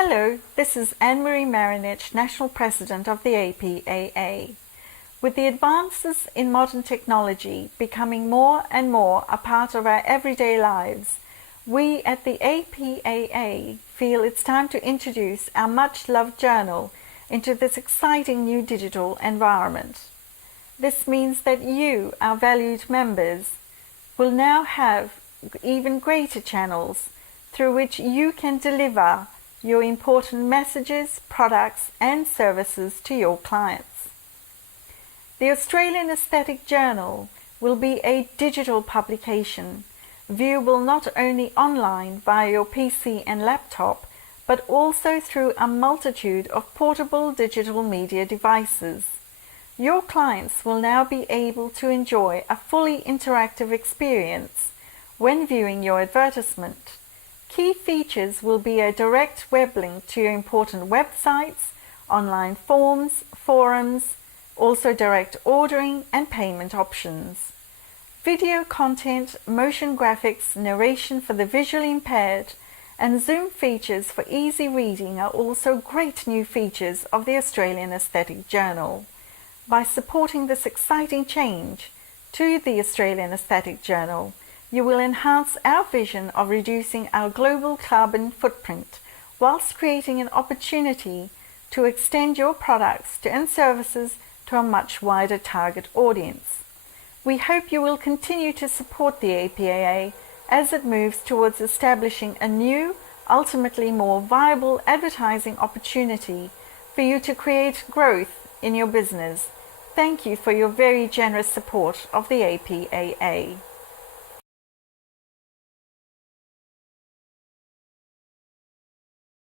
Hello, this is Anne-Marie Marinich, National President of the APAA. With the advances in modern technology becoming more and more a part of our everyday lives, we at the APAA feel it's time to introduce our much-loved journal into this exciting new digital environment. This means that you, our valued members, will now have even greater channels through which you can deliver your important messages, products and services to your clients. The Australian Aesthetic Journal will be a digital publication, viewable not only online via your PC and laptop, but also through a multitude of portable digital media devices. Your clients will now be able to enjoy a fully interactive experience when viewing your advertisement. Key features will be a direct web link to your important websites, online forms, forums, also direct ordering and payment options. Video content, motion graphics, narration for the visually impaired, and Zoom features for easy reading are also great new features of the Australian Aesthetic Journal. By supporting this exciting change to the Australian Aesthetic Journal, you will enhance our vision of reducing our global carbon footprint whilst creating an opportunity to extend your products and services to a much wider target audience. We hope you will continue to support the APAA as it moves towards establishing a new, ultimately more viable advertising opportunity for you to create growth in your business. Thank you for your very generous support of the APAA.